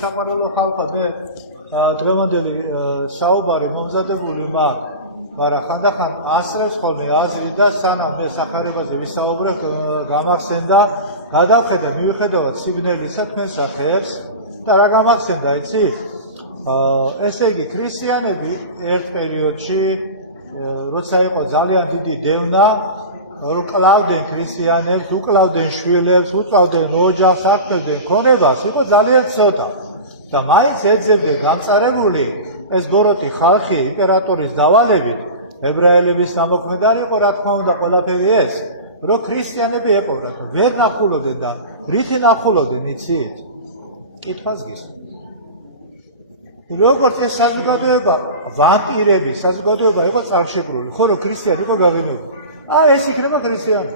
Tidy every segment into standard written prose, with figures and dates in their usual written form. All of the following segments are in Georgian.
საყვარელო ხალხო მე დღევანდელი საუბარი მომზადებული მაქვს, მაგრამ ხანდახან ასრევს ხოლმე აზრი და სანამ მე სახარებაზე ვისაუბრებ გამახსენდა გადავხედა მივიხედავად სიბნელისა თქვენ სახეებს და რა გამახსენდა იცი? ესე იგი ქრისტიანები ერთ პერიოდში როცა იყო ძალიან დიდი დევნა უკლავდნენ ქრისტიანებს, უკლავდნენ შვილებს, უწავდნენ ოჯახს, აკეთებდნენ ქონებას, იყო ძალიან ცოტა. და მაინც ეძებდნენ გამწარებული ეს გოროთი ხალხი იმპერატორის დავალებით, ებრაელების გამოქმედარი იყო, რა თქმა უნდა, ყველაფერი ეს, რომ ქრისტიანები ეპოვრათ, ვერ ნახულობდნენ და რითი ნახულობდნენ, იცით? კითხვას გისურვებთ. როგორც ეს საზოგადოება, ვამპირების საზოგადოება იყო წარშეკრული, ხო რომ ქრისტიანი იყო გაღებებული. ეს იქნება ქრისტიანი.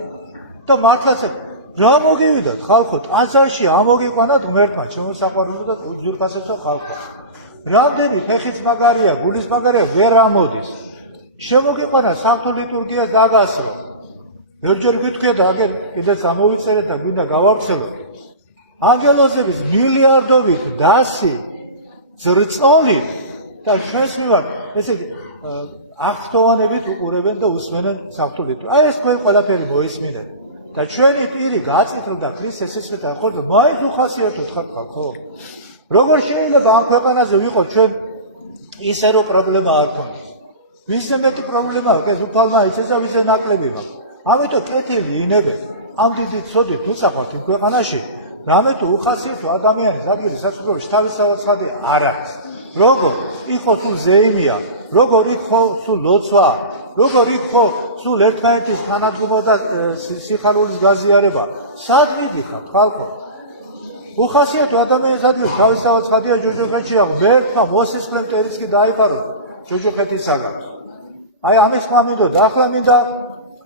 და მართლაც რა მოგივიდათ ხალხო, ტანსარში ამოგიყვანა ღმერთმა, ჩემო საყვარელო და უძვირფასებსო ხალხო. რამდენი ფეხიც მაგარია, გულის მაგარია, ვერ ამოდის. შემოგიყვანა საღვთო ლიტურგიას დაგასრო. ერთჯერ გითხრათ, აგერ კიდეც ამოვიწერეთ და გვინდა გავავრცელოთ. ანგელოზების მილიარდობით დასი ზრწოლი და ჩვენს მიმართ, ესე იგი აღფრთოვანებით უყურებენ და უსმენენ საღვთო ლიტურგიას. ეს თქვენ ყველაფერი მოისმინეთ. და ჩვენი პირი გაწითლდა ქრისტეს სიცოცხლეთან, ხო და მაინც უხასიათოთ ხალხო. როგორ შეიძლება ამ ქვეყანაზე ვიყოთ ჩვენ ისე რომ პრობლემა არ ქონდეს? ვიზე მეტი პრობლემა აქვს, ეს უფალმა იცეს და ვიზე ნაკლები მაქვს. ამიტომ კეთილი ინებეთ, ამ დიდი ცოდით უსაყვართ იმ ქვეყანაში, რამე თუ უხასიათო ადამიანის ადგილი საცხოვრებელში თავისთავად ხადი არ არის. როგორ იყო სულ ზეიმია, როგორ იყო სულ ლოცვა, როგორ იყო სულ ერთმანეთის თანადგომა და სიხარულის გაზიარება. სად მიდიხართ ხალხო? უხასიათო ადამიანის ადგილი თავისთავად ხადია ჯოჯოხეთშია, ღმერთმა მოსისხლე მტერიც კი დაიფარო ჯოჯოხეთისაგან. აი ამის ხმა მინდოდა, ახლა მინდა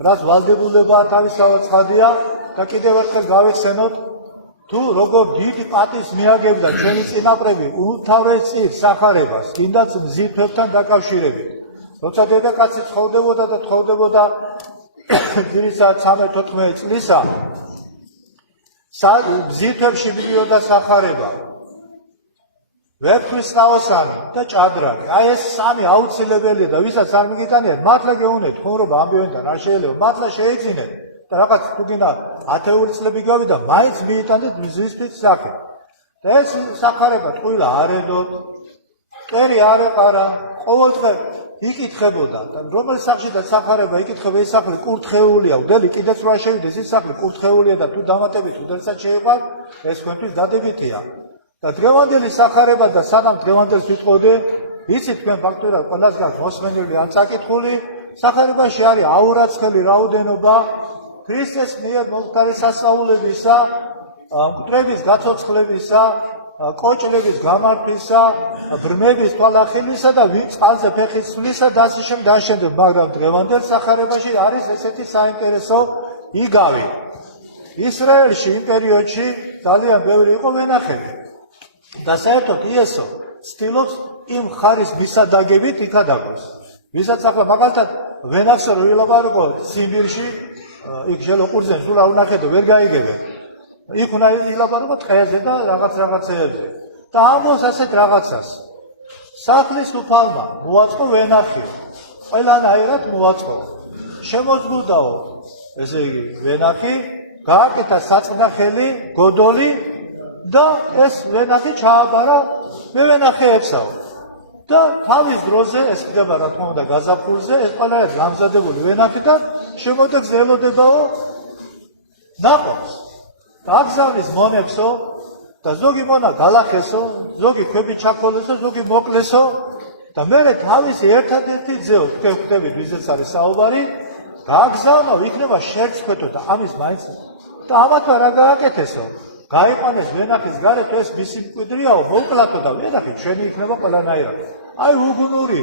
რაც ვალდებულება თავისთავად ხადია და კიდევ ერთხელ გავიხსენოთ, თუ როგორ დიდი პატივს მიაგებდა ჩვენი წინაპრები უმთავრეს წილს სახარებას, კიდაც მზითვებთან დაკავშირებით. როცა დედაკაცი ცხოვრდებოდა და ცხოვრდებოდა ძირითადად 13-14 წლისა, მზითვებში მიდიოდა სახარება. ვეფხვის ნაოსანი და ჭადრაკი. აი ეს სამი აუცილებელია და ვისაც არ მიგიტანიათ, მართლა გეუნეთ ხუმრობა ამბიონიდან არ შეიძლება, მართლა შეეგზინეთ და რაღაც თუ გინდა ათეული წლები გავიდა, მაინც მიიტანეთ მზისფრით სახე. და ეს სახარება ტყუილა არ ედოთ, მტერი არ ეყარა, ყოველდღე იკითხებოდა და რომელ სახლში და სახარება იკითხება ის სახლი კურთხეულია, უდელი კიდეც რა შევიდეს ის სახლი კურთხეულია და თუ დამატებით უდელსაც შეიყვარ, ეს თქვენთვის დადებითია. და დღევანდელი სახარება და სანამ დღევანდელს ვიტყოდი, იცით თქვენ ფაქტურად ყველას გაქვს მოსმენილი ან წაკითხული, სახარებაში არის აურაცხელი რაოდენობა ქრისტეს მიერ მომხდარი სასწაულებისა, მკვდრების გაცოცხლებისა, კოჭლების გამართვისა, ბრმების თვალახილისა და წყალზე ფეხის ცვლისა და ასე შემდეგ, მაგრამ დღევანდელ სახარებაში არის ესეთი საინტერესო იგავი. ისრაელში იმ პერიოდში ძალიან ბევრი იყო ვენახები. და საერთოდ იესო ცდილობს იმ ხარის მისადაგებით იქადაგოს. ვისაც ახლა მაგალითად ვენახს რო ილაპარაკო ციმბირში, იქ შელოყურძენ სულ არ უნახეთო, ვერ გაიგებენ. იქ უნდა ილაპარაკო ტყეზე და რაღაცეებზე. და ამბობს ასეთ რაღაცას. სახლის უფალმა მოაწყო ვენახი. ყველანაირად მოაწყო. შემოძღუდაო, ესე იგი, ვენახი, გააკეთა საწყნახელი, გოდოლი და ეს ვენახი ჩააბარა მევენახეებსაო. და თავის დროზე ეს ხდება რა თქმა უნდა გაზაფხულზე, ეს ყველანაირად გამზადებული ვენახი და შემოდის ელოდებაო ნაყოფს. აგზავნის მონებსო და ზოგი მონა გალახესო, ზოგი ქვები ჩაქოლესო, ზოგი მოკლესო და მე თავისი ერთადერთი ძეო ხვდებით ვიზეც არის საუბარი, გააგზავნო, იქნება შერცქვეთო და ამის მაინც და ამათმა რა გააკეთესო? გაიყვანეს ვენახის გარეთ ეს მისი მკვიდრიაო, მოუკლათო და ვენახი ჩვენი იქნება ყველანაირად. აი უგუნური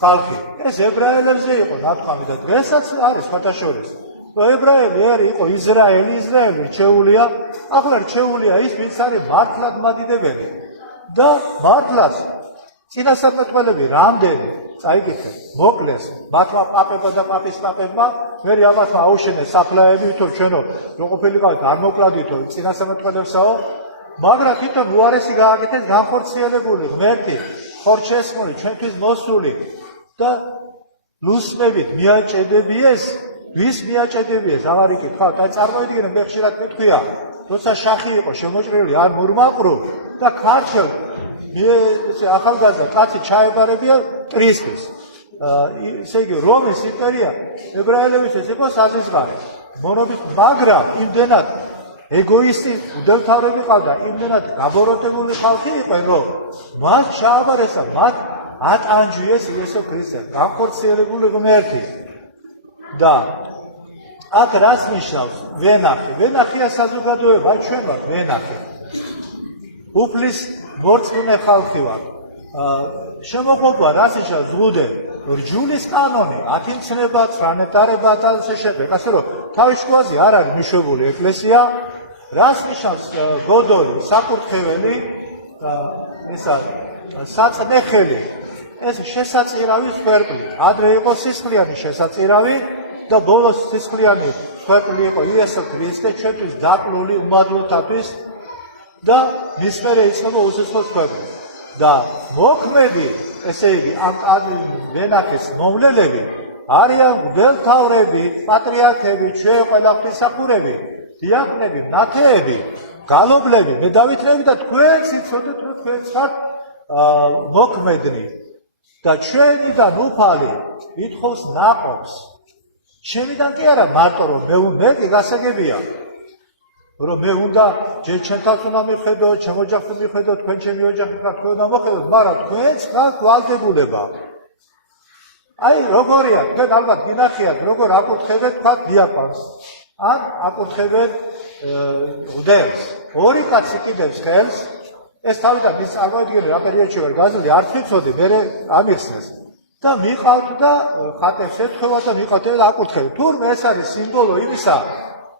ხალხი, ეს ებრაელებზე იყო ნათქვამი და დღესაც არის სხვადასხვა. ებრაელი იყო ისრაელი რჩეულია, ახლა რჩეულია ის, ვინც არის მართლად მადიდებელი და მართლაც წინასწარმეტყველები რამდენი წაიკითხეს, მოკლეს, მათმა პაპებმა და პაპის პაპებმა, მე ამათმა აუშენეს საფლაები, ვითომ ჩვენო რო ყოფილიყავით არ მოკლადითო წინასწარმეტყველებსაო მაგრამ თვითონ უარესი გააკეთეს განხორციელებული ღმერთი, ხორჩესმული, ჩვენთვის მოსული და ლუსმებით მიაჭედებიეს, ვის მიაჭედებიეს, აღარ იკითხავთ, აი წარმოიდგინე მე ხშირად მეთქვია, როცა შახი იყო შემოჭრილი ან მურმაყრუ და ქართველ ესე ახალგაზრდა კაცი ჩაებარებია ტრისკის. ესე იგი რომის იმპერია ებრაელებისთვის იყო საზღვარი. მონობის, მაგრამ იმდენად ეგოისტი უდევთავრები ყავდა, იმდენად გაბოროტებული ხალხი იყვნენ, რომ მას ჩააბარეს, მათ ატანჯიეს იესო ქრისტეს, განხორციელებული ღმერთი. და აქ რას ნიშნავს ვენახი? ვენახია საზოგადოება, აი ჩვენ ვართ ვენახი. უფლის მორწმუნე ხალხი ვართ. შემოყოფა რას ნიშნავს ზღუდე? რჯულის კანონი, ათინცნება, ცრანეტარება და ასე შემდეგ. ასე რომ თავის შუაზე არ არის მიშვებული ეკლესია. რას ნიშნავს გოდოლი, საკურთხეველი, ესა საწნეხელი, ეს შესაწირავი სვერპლი. ადრე იყო სისხლიანი შესაწირავი და ბოლოს სისხლიანი სვერპლი იყო იესო ქრისტე ჩვენთვის დაკლული უმადლოთათვის და მის მერე იწყება უსისხლო სვერპლი. და მოქმედი, ესე იგი, ამ ვენახის მოვლელები არიან მღვდელმთავრები, პატრიარქები, ჩვენ ყველა ღვთისმსახურები, დიაყნები, ნათეები, გალობლები, მე დავითრები და თქვენც იცოდეთ, რომ თქვენც ხართ მოქმედნი და ჩვენიდან უფალი ითხოვს ნაყოფს. ჩემიდან კი არა მარტო რომ მე კი გასაგებია, რომ მე უნდა ჯერ ჩემთავს უნდა მიხედო, ჩემ ოჯახს მიხედო, თქვენ ჩემი ოჯახი ხართ, თქვენ უნდა მოხედოთ, მაგრამ თქვენც ხართ ვალდებულება. აი როგორია, თქვენ ალბათ გინახიათ, როგორ აკურთხებთ თქვა დიაყანს. ან აკურთხებენ მღვდელს. ორი კაცი კიდევს ხელს, ეს თავიდან ის წარმოიდგინე რა პერიოდში ვარ გაზრდი, არც ვიცოდი, მე ამიხსნეს. და მიყავთ და ხატებს ეთხოვა და მიყავთ და აკურთხებთ. თურმე ეს არის სიმბოლო იმისა,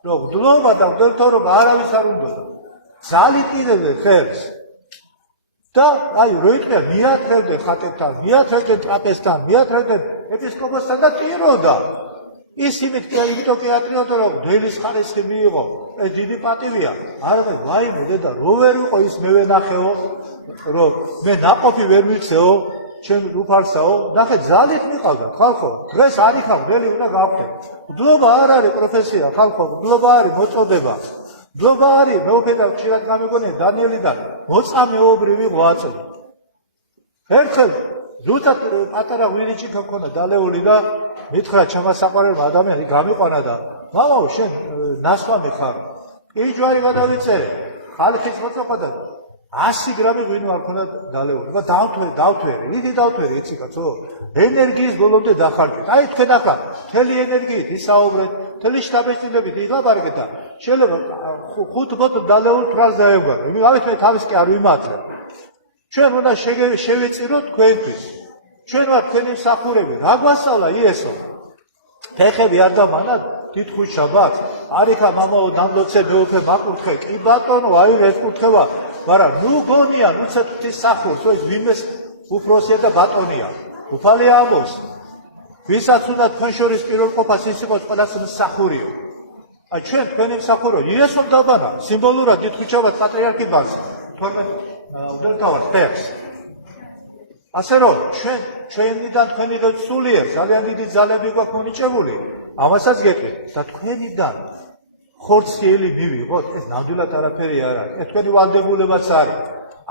რომ მღვდლობა და მღვდელმთავრობა არავის არ უნდა. ძალიტირებდნენ ხელს. და აი რო იყრია მიათრევდნენ ხატებთან, მიათრევდნენ ტრაპეზთან, მიათრევდნენ ეპისკოპოსთან და ტიროდა. ის იმიტომ კი ატიროდა, რომ დელის ხარისხი მიიღო, ეს დიდი პატივია. არამედ ვაიმე დედა, რო ვერ ვიყო ის მე ვენახეო, რომ მე ნაყოფი ვერ მიქცეო, ჩემი უფალსაო, ნახე ძალით მიყავდა ხალხო. დღეს არ იქა მღვდელი უნდა გავხდე. მღვდლობა არ არის პროფესია, ხალხო, მღვდლობა არის მოწოდება. მღვდლობა არის მეუფედა ხშირად გამიგონია დანიელიდან, მოწამეობრივი ღვაწლი. ერთხელ ზუსტად პატარა ღვინიჩიკა მქონდა დალეული და მითხრა ჩემმა საყვარელმა ადამიანი გამიყვანა და მამაო შენ ნასვამი ხარ. იჯვარი გადავიწერე. ხალხის მოწოყდა 100 გრამი ღვინო მქონდა დალეული. და დავთვერე. იგი დავთვერე, იცი კაცო. ენერგიის ბოლომდე დახარჯეთ. აი თქვენ ახლა მთელი ენერგიით ისაუბრეთ, მთელი შტაბ-ეჭილებით ილაპარაკეთ და შეიძლება 5 ბოთლ დალეულ თვალს დაევგარო. იმით მე თავის კი არ ვიმართლებ. ჩვენ უნდა შევეწიროთ თქვენთვის. ჩვენ ვართ თქვენი მსახურები. რა გვასწავლა იესო? ფეხები არ დამანათ თითქოს შაბათს. არ იქა მამაო დამლოცე მეუფე მაკურთხე. კი ბატონო, აი ეს კურთხევა, მაგრამ ნუ გონია, უცებ ღვთისმსახურს, ის ვინმეს უფროსია და ბატონია. უფალი ამბობს, ვისაც უნდა თქვენ შორის პირველყოფას ის იყოს ყველას მსახურიო. აი ჩვენ თქვენი მსახურო, იესომ დაბანა, სიმბოლურად თვითჩავად პატრიარქი ბანს, მღვდელმთავარს ფერს. ასე რომ ჩვენიდან თქვენიდან სულიერ ძალიან დიდი ძალები გვაქვს მონიჭებული, ამასაც გეკეთ და თქვენიდან ხორციელი მივიღოთ, ეს ნამდვილად არაფერი არ არის. ეს თქვენი ვალდებულებაც არის.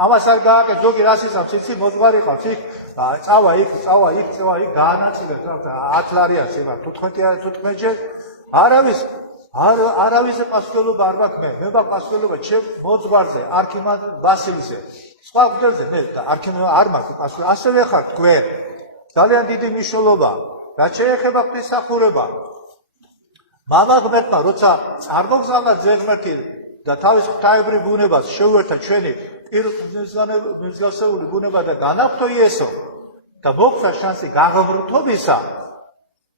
ამას არ გააკეთე, ზოგი რას ისავს, იცი მოძღვარი ყავს, იქ წავა იქ, გაანაწილებს 10 ლარიანს იმან 15-ჯერ. არავის პასუხისმგებლობა არ მაქვს მე მაქვს პასუხისმგებლობა ჩემ მოძღვარზე, არქიმად ვასილზე. სხვა მღვდელზე მე არქიმად არ მაქვს პასუხი. ასევე ხარ თქვენ. ძალიან დიდი მნიშვნელობა. რაც შეეხება ღვთისმსახურება. მამა ღმერთმა როცა წარმოგზავნა ძეგმერთი და თავის ღვთაებრივ ბუნებას შეუერთა ჩვენი მსგავსებული ბუნება და განაღვთო იესო და მოგვცა შანსი გაღმრთობისა,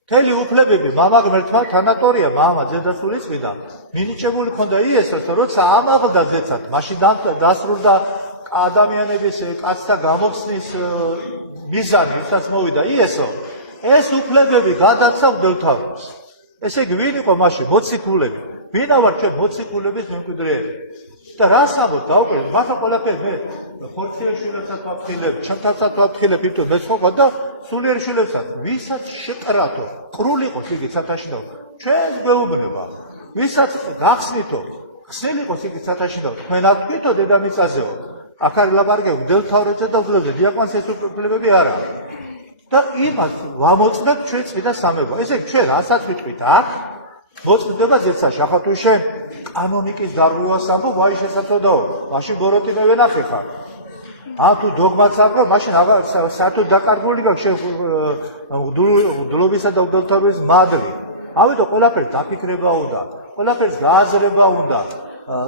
მთელი უფლებები მამა ღმერთმა თანატორია მამა ზედასულიწმიდა მინიჭებული ქონდა იესოს, როცა ამაღლდა ზეცად, მაშინ დასრულდა ადამიანების კაცთა გამოხსნის მიზანი, ვისაც მოვიდა იესო. ეს უფლებები გადაცა მღვდელმთავრებს. ესე იგი ვინ იყო მაშინ? მოციქულები. ვინა ვარ ჩვენ მოციქულების მემკვიდრეები და რას ამბობ დაუკვირდით მართლა ყველაფერი მე ხორციელშვილებსაც ვაფრთხილებ ჩემთანაც ვაფრთხილებ იმიტომ მე სხვა და სულიერ შვილებსაც ვისაც შეტრატო ყრული იყოს იგი სათაშინო ჩვენ გვეუბნება ვისაც გახსნითო ხსნილი იყოს იგი სათაშინო თქვენ აქ თვითო დედამიწაზეო აქ არ ლაპარაკებ მდელთავრებზე და უძლებზე დიაკვანს ეს უფლებები არა და იმას ვამოწმებ ჩვენ წმინდა სამება ესე ჩვენ რასაც ვიტყვით აქ მოწმდება ზეცაში ახლა თუ შენ კანონიკის დარღვევას ამბობ ვაი შესაძლოა მაშინ ბოროტი მე ვენახე ხარ თუ დოგმაც აკრო მაშინ საერთოდ დაკარგული გაქვს შენ მღვდლობისა და მღვდელთავრის მადლი ამიტომ ყველაფერს დაფიქრება უნდა ყველაფერს გააზრება უნდა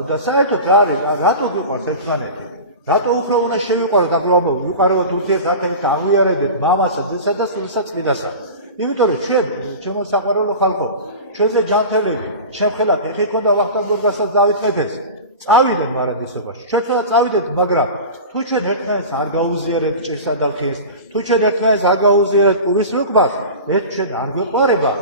და საერთოდ რა არის რატო გვიყვარს ერთმანეთი რატო უფრო უნდა შევიყვაროთ აკროამო ვიყარავთ ურთიერთსახელით აღვიარებდეთ მამასაც ძესა და სულსაც წმინდასა იმიტომ რომ ჩვენ ჩემო საყვარელო ხალხო ჩვენზე ჯანმრთელები ჩემ ხელა ფეხი ქონდა ვახტანგ გორგასაც დავითმეთ ეს წავიდეთ პარადისობაში ჩვენ თუნდაც წავიდეთ მაგრამ თუ ჩვენ ერთმანეთს არ გაუზიარებთ ჭერსა და ხეს თუ ჩვენ ერთმანეთს არ გაუზიარებთ პურის რუკბას ეს ჩვენ არ გვეყვარება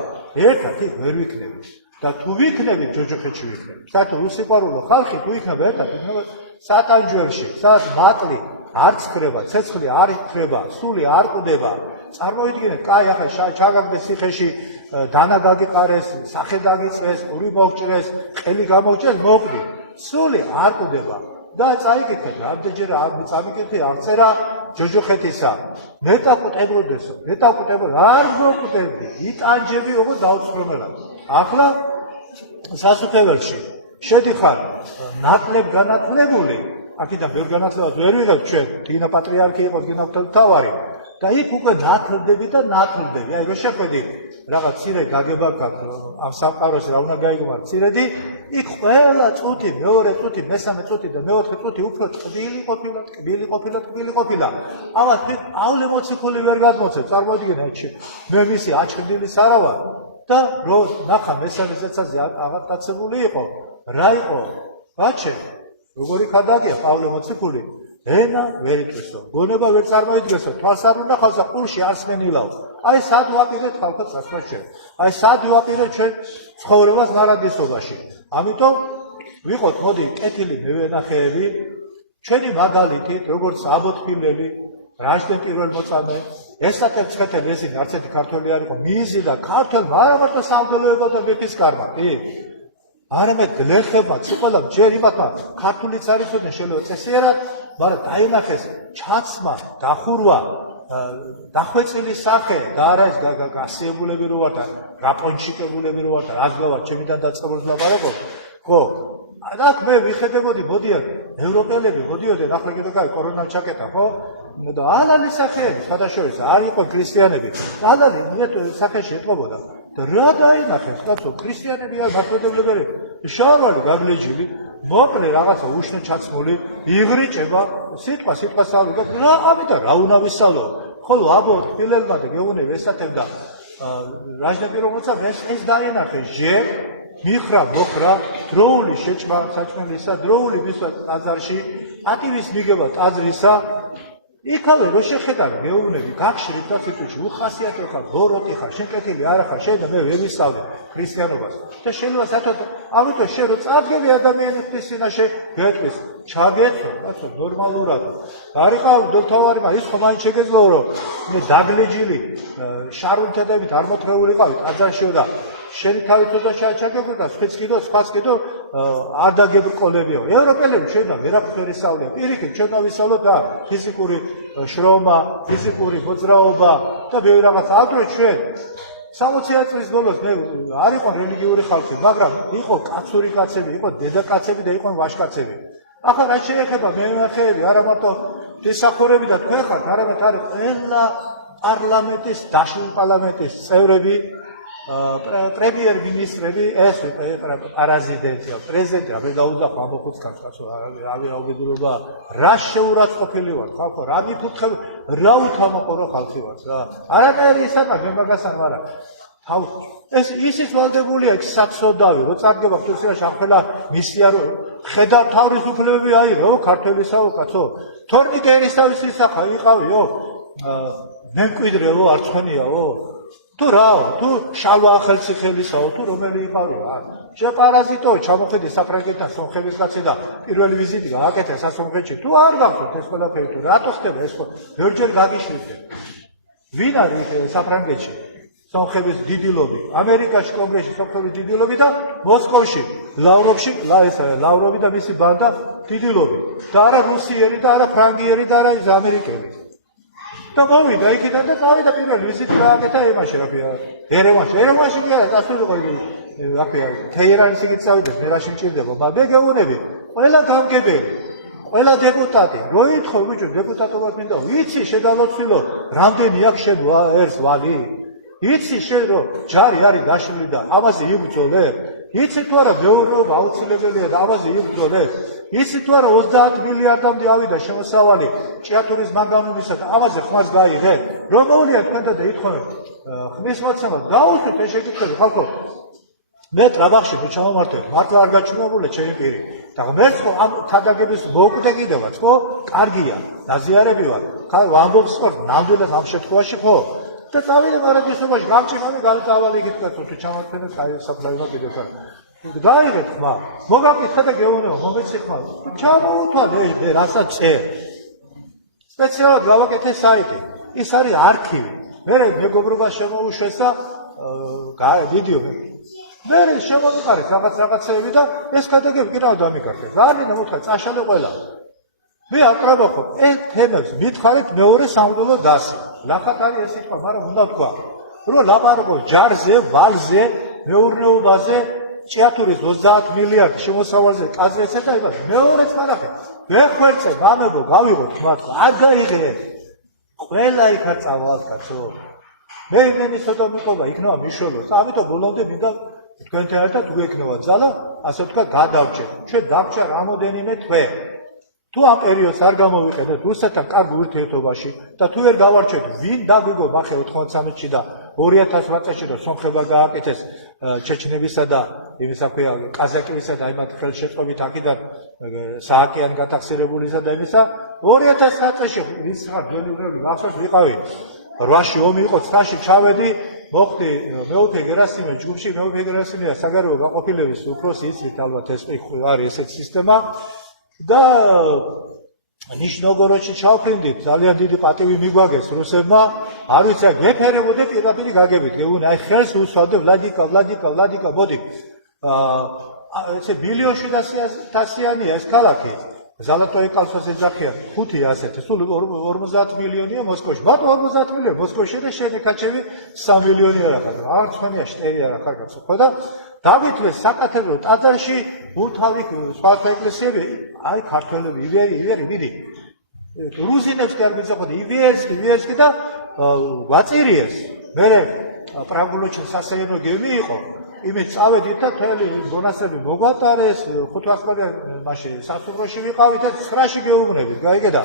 ერთად იქ ვერ ვიქნებით და თუ ვიქნებით ჯოჯოხეთში ვიქნებით საერთოდ უსიყვარულო ხალხი თუ იქნება ერთად იქნება სატანჯვებში სადაც მატლი არ ცხრება ცეცხლი არ იქნება სული არ ყვდება წარმოვიდგინეთ კაი ახლა ჩაგაგდეს ციხეში დანა გაგიყარეს სახე დაგიწვეს ყური მოგჭრეს ყელი გამოგჭრეს მოვკვდი სული არ ყვდება და წაიკითხეთ რამდენჯერ წამიკითხე აღწერა ჯოჯოხეთისა მეტაკუტებოდესო არ მოგკვდებდი იტანჯები ოღონდ დაუცხრომელად ახლა სასუფეველში შედიხარ ნაკლებ განათლებული აქედან ბევრ განათლებას ვერ ვიღებ ჩვენ თინა პატრიარქი იყოს გინა მთავარი და იქ უკვე ნათლდები და ნათლდები აი რო შეხვედი რაღაც ცირე გაგება გაქვს ამ სამყაროში რა უნდა გაიგო ცირედი იქ ყველა წუთი მეორე წუთი მესამე წუთი და მეოთხე წუთი უფრო ტკბილი ყოფილა ამას ავლე მოციქული ვერ გადმოცემ წარმოვიდგინე აჩი მე მისი აჩხდილი არა ვარ და რო ნახა მესამე ზეცაზე აღატაცებული იყო რა იყო ბაჩე როგორი ხადაგია პავლე მოციქული ენა ვერ იკრესო გონება ვერ წარმოიდგესო თვალს არ უნახავსა ყურში არსმენილაო აი სად ვაპირეთ ხალხად სასმაშე აი სად ვაპირეთ ჩვენ ცხოვრებას მარადისობაში ამიტომ ვიყოთ მოდი კეთილი მევენახეები ჩვენი მაგალითით როგორც აბოთფილელი რაჟდენ პირველ მოწამე ესატებ ცხეთელი ესენი არც ერთი ქართველი არ იყო მიიზი და ქართველმა არა მარტო სამღვდელოება და მეფის კარმა კი არამედ გლეხებმა ციყოლა ჯერ იმათმა ქართულიც არ იცოდნენ შეიძლება წესიერად მაგრამ დაინახეს ჩაცმა დახურვა დახვეწილი სახე და არა გასიებულები რო ვარ და გაპონჩიკებულები რო ვარ და რაგავარ ჩემიდან დაწყებულს ლაპარაკობ ხო აქ მე ვიხედებოდი მოდიან ევროპელები მოდიოდნენ ახლა კიდე კაი კორონა ჩაკეტა ხო და ალალი სახეები გადაშორის არ იყო ქრისტიანები ალალი მე სახეში ეტყობოდა და რა დაინახეს კაცო ქრისტიანები არ მართლმადიდებლები შარვალი გაგლეჯილი მოკლე რაღაცა უშნო ჩაცმული იღრიჭება სიტყვა სალო და რა ამიტომ რა უნდა ვისწავლო ხოლო აბორტფილელმა და გეუნები ესათებდა რაჟდები რომელცა ეს დაინახეს ჯერ მიხრა მოხრა დროული შეჭმა საჭმელისა დროული მისვა ტაძარში პატივის მიგება ტაძრისა იქავე რო შეხედავ გეუბნები გახშრით და ციტუში უხასიათო ხარ ბოროტი ხარ შენ კეთილი არა ხარ შენ და მე ვერ ვისწავლე ქრისტიანობას და შეიძლება საერთოდ ამიტომ შენ რო წარდგები ადამიანის წინაშე გეტყვის ჩაგეთ კაცო ნორმალურად არიყავ მდელთავარმა ის ხომ მაინც შეგეძლო რომ მე დაგლეჯილი შარულთედებით არ მოთხრეულიყავით აზარშიო და შენი თავით თოდა ჩაგეგო და სხვაც კიდო არ დაგებრკოლებიო ევროპელები შეიძლება ვერაფერ ისწავლია პირიქით ჩვენ დავისწავლოთ და ფიზიკური შრომა ფიზიკური მოძრაობა და ბევრი რაღაც ადრე ჩვენ 60 წლის ბოლოს მე არ იყო რელიგიური ხალხი მაგრამ იყო კაცური კაცები იყო დედაკაცები და იყო ვაჟკაცები ახლა რა შეეხება მევენახეები არა მარტო დისახურები და თქვენ ხართ არამედ არის ყველა პარლამენტის დაშლილი პარლამენტის წევრები პრემიერ მინისტრები ეს პარაზიდენტია პრეზიდენტი რა დაუძახო ამოხუც კაცო რავი აუბედურობა რა შეურაცხყოფილი ვარ ხალხო რა მიფუთხე რა უთამაყორო ხალხი ვარ რა არანაირი ისანა მე მაგას არ ვარა თავ ეს ისიც ვალდებულია საცოდავი რო წარდგება ხთუსიაში ახლა მისია რო ხედავ თავისუფლებები აიღო ქართველისაო კაცო თორნიკერის თავისი სახა იყავიო მემკვიდრეო არცხონიაო თუ რაო თუ შალვა ახალციხელისაო თუ რომელი იყავიო შეპარაზიტო ჩამოხედი საფრანგეთთან სომხების კაცი და პირველი ვიზიტი გააკეთა სასომხეთში თუ არ გახსოვთ ეს ყველაფერი თუ რატო ხდება ეს ბევრჯერ გაგიშლიდნენ ვინ არის საფრანგეთში სომხების დიდილობი ამერიკაში კონგრესში სომხების დიდილობი და მოსკოვში ლავროვი და მისი ბანდა დიდილობი და არა რუსიერი და არა ფრანგიერი და არა ის ამერიკელი და მოვიდა იქიდან და წავიდა პირველი ვიზიტი გააკეთა იმაში რაფია ერევანში კი არა დასულიყო რაფია თეირანის იქით წავიდეს მე რა შემჭირდება მაგრამ მე გეუბნები ყველა გამგებელი ყველა დეპუტატი როითხო ბიჭო დეპუტატობად მინდა ვიცი შედალოცილო რამდენი აქვს შენ ერთს ვალი იცი შენ რომ ჯარი არის გაშლილი და ამაზე იბრძოლე იცი თუ არა მეურნეობა აუცილებელია და ამაზე იბრძოლე იცი თუ არა 30 მილიარდამდე ავიდა შემოსავალი ჭიათურის მანგანუმისა და ამაზე ხმას გაიღე რომ მოვლია თქვენთან და ითხოვე ხმის მოცემა დაუშვით ეს შეკითხვები ხალხო მე ტრაბახში თუ ჩამომართვე მართლა არ გაჩვენებულა ჩემი პირი და მეც ხო ამ თადაგების მოუკვდე კიდევაც ხო კარგია დაზიარები ვარ ვამბობს ხო ნამდვილად ამ შემთხვევაში ხო და წავიდე მარადისობაში გამჭიმამი გადაწავალი იქით თუ ჩამოთვენე საფლაივა კიდევ გაიგეთ ხმა მოგაკითხა და გეუბნებო მომეცი ხმა თუ ჩამოუთვალე რასაც წერ სპეციალურად გავაკეთე საიტი ის არის არქივი მე მეგობრობა შემოუშვეს და ვიდეო მე შემოვიყარეთ რაღაცეები და ეს კადაგები კიდევ დამიკარგეთ რა არის მოთხარ წაშალე ყველა მე არ ტრაბახო ეს თემებს მითხარით მეორე სამღვდელო დასი ნახატ არის ეს სიტყვა მაგრამ უნდა თქვა რომ ლაპარაკო ჯარზე ვალზე მეურნეობაზე ჭიათურის 30 მილიარდი შემოსავალზე კაზრეცე და იმას მეორეც მარახე ვეხვერწე გამეგო გავიღოთ თქვა არ გაიღე ყველა იქ არ წავალ კაცო მე იმენი ცოტა მიყობა იქნება მიშველოს ამიტომ ბოლომდე მინდა თქვენთან ერთად უეკნევა ძალა ასე ვთქვა გადავჭერ ჩვენ დავჭერ რამოდენიმე თვე თუ ამ პერიოდს არ გამოვიყენეთ რუსეთთან კარგ ურთიერთობაში და თუ ვერ გავარჩევთ ვინ დაგვიგო მახე 93-ში და 2008-ში და სომხება გააკეთეს ჩეჩნებისა და იმისა ქვია ყაზაკიისა და იმათ ხელშეწყობით აქედან სააკიან გათახსირებულისა და იმისა 2009-ში ის ხარ ძველი ახსოვს ვიყავი 8-ში ომი იყო ცნაში ჩავედი მოხდი მეუფე გერასიმე ჯგუფში მეუფე გერასიმია საგარეო გაყოფილების უფროსი იცით ალბათ ეს არის ესეთ სისტემა და ნიშნოგოროდში ჩავფრინდით ძალიან დიდი პატივი მიგვაგეს რუსებმა არ ვიცი ვეფერებოდე პირდაპირ გაგებით გეუბნე აი ხელს უსვამდე ვლადიკა მოდი ესე მილიონში დასიანია ეს ქალაქი ზალატოე კალსოს ეძახიან 5 ასეთი სულ 50 მილიონია მოსკოვში მარტო 50 მილიონი მოსკოვში და შენი კაჩევი 3 მილიონი არა ხარ არ ცხონია შტერი არა ხარ კაცო ხო და დავითვეს საკათედრო ტაძარში ურთავი სხვა ეკლესიები აი ქართველები ივერი მიდი რუსინებს კი არ გიძახოთ ივერსკი და ვაწირიეს მე პრაგულოჩი სასეირნო გემი იყო იმით წავედით და თელი ბონასები მოგვატარეს 500 მაშინ სასურვოში ვიყავით და 9-ში გეუბნებით გაიგე და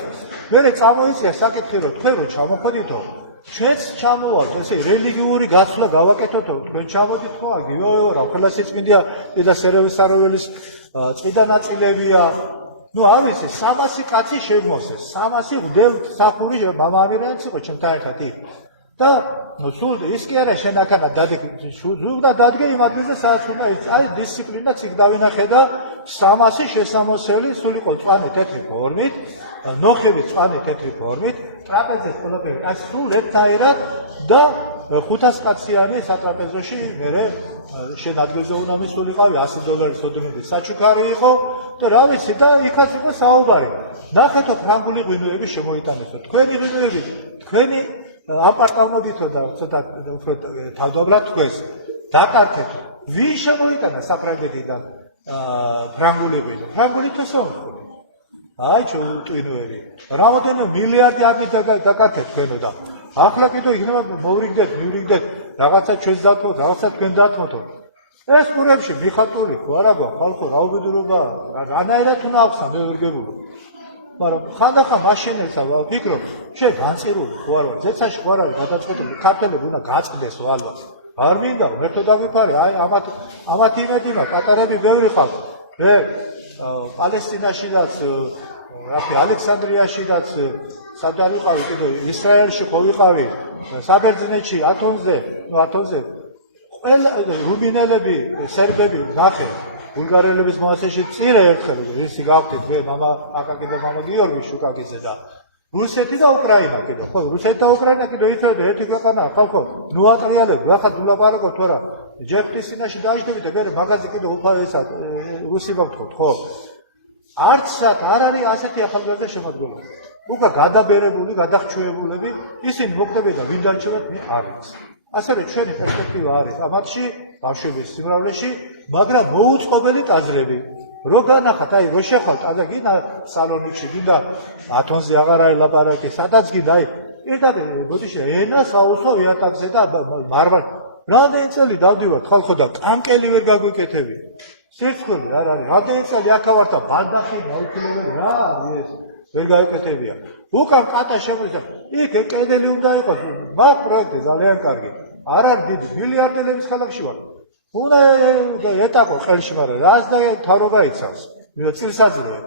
მე წამოიწია საკითხი რომ თქვენ რო ჩამოხვედითო ჩვენც ჩამოვალთ ესე რელიგიური გაცვლა გავაკეთოთო თქვენ ჩამოდით ხო აგიო რა ყველა სიწმინდეა და სერევის საროველის წიდა ნაწილებია ნუ არ ვიცი 300 კაცი შემოსეს 300 მდელ სახური მამამირანიც იყო ჩემთან ერთად და სულ ის კი არა შენათანა ზუგდა დადგე იმ ადგილზე სადაც უნდა არის დისციპლინა ციგ დავინახე და 300 შესამოსელი სულ იყო წვანი თეთრი ფორმით ნოხები წვანი თეთრი ფორმით ტრაპეზის ყველაფერი აი სულ ერთნაირად და 500 კაციანი სატრაპეზოში მე შენ ადგილზე უნდა მისულიყავი $100 სოდომები საჩუქარი იყო და რა ვიცი და იქაც იყო საუბარი ნახეთო ფრანგული ღვინოები შემოიტანესო თქვენი ღვინოები თქვენი აპარტავნებითო და ცოტა უფრო თავდაბლად თქვენს დაკარგეთ ვინ შემოიტანა საფრანგეთიდან ფრანგული ღვინო ფრანგული თუ სომხური აი ჩოუტვინოები რამოდენიმე მილიარდი აკით დაკარგეთ თქვენო და ახლა კიდევ იქნება მოვრიგდეთ რაღაცა ჩვენს დათმოთ რაღაცა თქვენ დათმოთ ეს კურებში მიხატული ხო არა გვა ხალხო რაუბედურობა რანაირად უნდა ახსნა მე ვერ გებულობ მაგრამ ხანდახან მაშინელსა ვფიქრობ შენ განწირული ხო არ ვარ ზეცაში ხო არ არის გადაწყვეტილი ქართველები უნდა გაწყდეს ვალვას არ მინდა ერთო დავიფარე აი ამათ იმედი მაქვს პატარები ბევრი ხალხი მე პალესტინაშიდაც რაფი ალექსანდრიაშიდაც სადარ ვიყავი კიდე ისრაელში ხო ვიყავი საბერძნეთში ათონზე ყველა რუმინელები, სერბები ნახე, ბულგარელების მასეში წირე ერთხელ ისი გავხდით მე მამა აკაკი და მამა გიორგი შუკაკიძე და რუსეთი და უკრაინა კიდე ხო რუსეთი და უკრაინა კიდე ერთი ქვეყანაა ხალხო ნუ ატრიალებ ახლა ვლაპარაკობთ თორა ჯეფტის წინაშე დაიჯდებით და მე მაგაზი კიდე უფალესად რუსი გავთხოვთ ხო არცად არ არის ასეთი ახალგაზრდა შემოქმედება უკა გადაბერებული გადახჩუებულები ისინი მოკვდები და ვინ დარჩევათ მე არის ასევე ჩვენი პერსპექტივა არის ამათში ბავშვების სიმრავლეში მაგრამ მოუწყობელი ტაძრები რო განახათ აი რო შეხვალთ და გინდა სალონიკში გინდა ათონზე აღარ არის ლაპარაკი სადაც გინდა აი ერთად ბოდიში ენას აუსვა იატაკზე და მარმარ რამდენი წელი დავდივართ ხალხო და კანკელი ვერ გაგვიკეთები სირცხული არ არის რამდენი წელი აქავართ და ბანდახი დაუცილებელი რა არის ეს ვერ გაიკეთებია უკან კატა შემოიცა იქ კედელი უნდა იყოს მაგ პროექტი ძალიან კარგი არ არის დიდი მილიარდელების ქალაქში ვარ უნდა ეტაკო ხელში მაგრამ რას და თავრობა იცავს მე წილსაძრო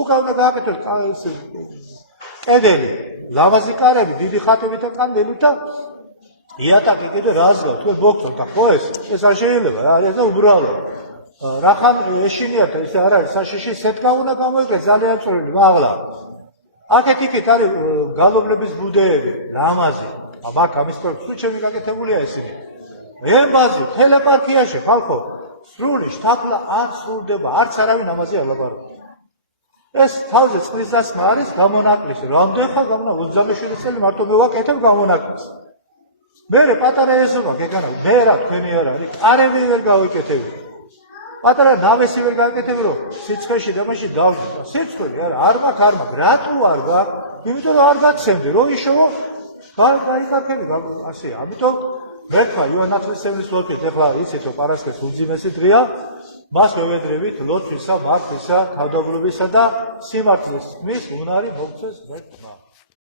უკან უნდა გააკეთოს კედელი ლავაზი კარები დიდი ხატებით და კანდელით და იატაკი კიდე რას გაქვს თქვენ მოგწონთ და ხო ეს არ შეიძლება რა ეს უბრალოდ რახან ეშინიათ ეს არ არის საშიში სეტკა უნდა გამოიყენოს ძალიან წვრილი მაღლა აქეთ იქით არის გალობლების ბუდეები ლამაზი მაგ ამის პროექტი ჩემი გაკეთებულია ისინი ემბაზი თელეპარქიაში ხალხო სრული შთაბლა არ სრულდება არც არავინ ამაზე არ ლაპარაკობს ეს თავზე წყლის დასმა არის გამონაკლისი რამდენი ხარ გამონა 27 წელი მარტო მე ვაკეთებ გამონაკლისს მე პატარა ეზომა გეგანა მე რა თქვენი არ არის კარები ვერ გავიკეთები პატარა ნავესი ვერ გავიკეთები რომ სიცხეში და მაშინ დავდივარ სიცხე არ მაქვს რატო არ გაქვს იმიტომ რომ არ გაცემდი რომ იშოვო გაიკარგები ასე ამიტომ მერქვა ივან ნათლისმცემლის ლოთით ეხლა იცით რომ პარასკევს უძიმესი დღეა მას ვევედრებით ლოთისა მართლისა თავდაბლობისა და სიმართლის ხმის უნარი მოგწეს ღმერთმა